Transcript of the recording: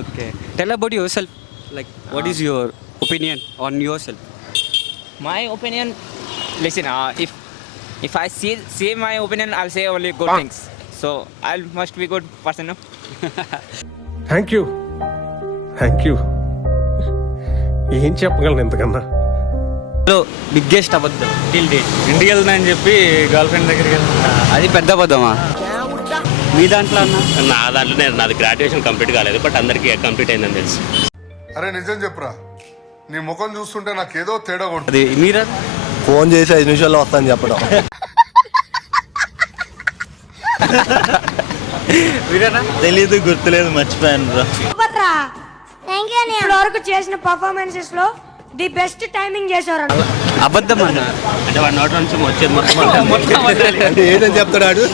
Okay. Tell about yourself. Like, what is your opinion on yourself? My opinion, listen, if I say my opinion, I'll say only good things. So I must be good person, no? Thank you ఏం చెప్పగలను ఎంతకన్నా. Biggest అబద్ధం till date. ఇంటికి వెళ్తా అని చెప్పి girl friend దగ్గరికి వెళ్తా. అది పెద్ద అబద్ధమా? మీ దాంట్లో అన్న? నా దాంట్లో నాది గ్రాడ్యుయేషన్ కంప్లీట్ కాలేదు, బట్ అందరికీ కంప్లీట్ అయిందని తెలుసు. అరే నిజం చెప్పురా, నీ ముఖం చూస్తుంటే నాకేదో తేడా ఉంటుంది. అది మీరా? ఫోన్ చేసి 5 నిమిషాల్లో వస్తాను చెప్పడం. మీరేనా? తెలీదు, గుర్తులేదు, మర్చిపోయాను బ్రో. ఇప్పటి వరకు చేసిన పర్ఫార్మెన్సెస్ లో ది బెస్ట్ టైమింగ్ చేశారు. అబద్ధం అన్న అంటే వాడి నోటి నుంచి వచ్చేది మొత్తం మొత్తం అబద్ధాలే. అంటే ఏంటని చెప్తాడు.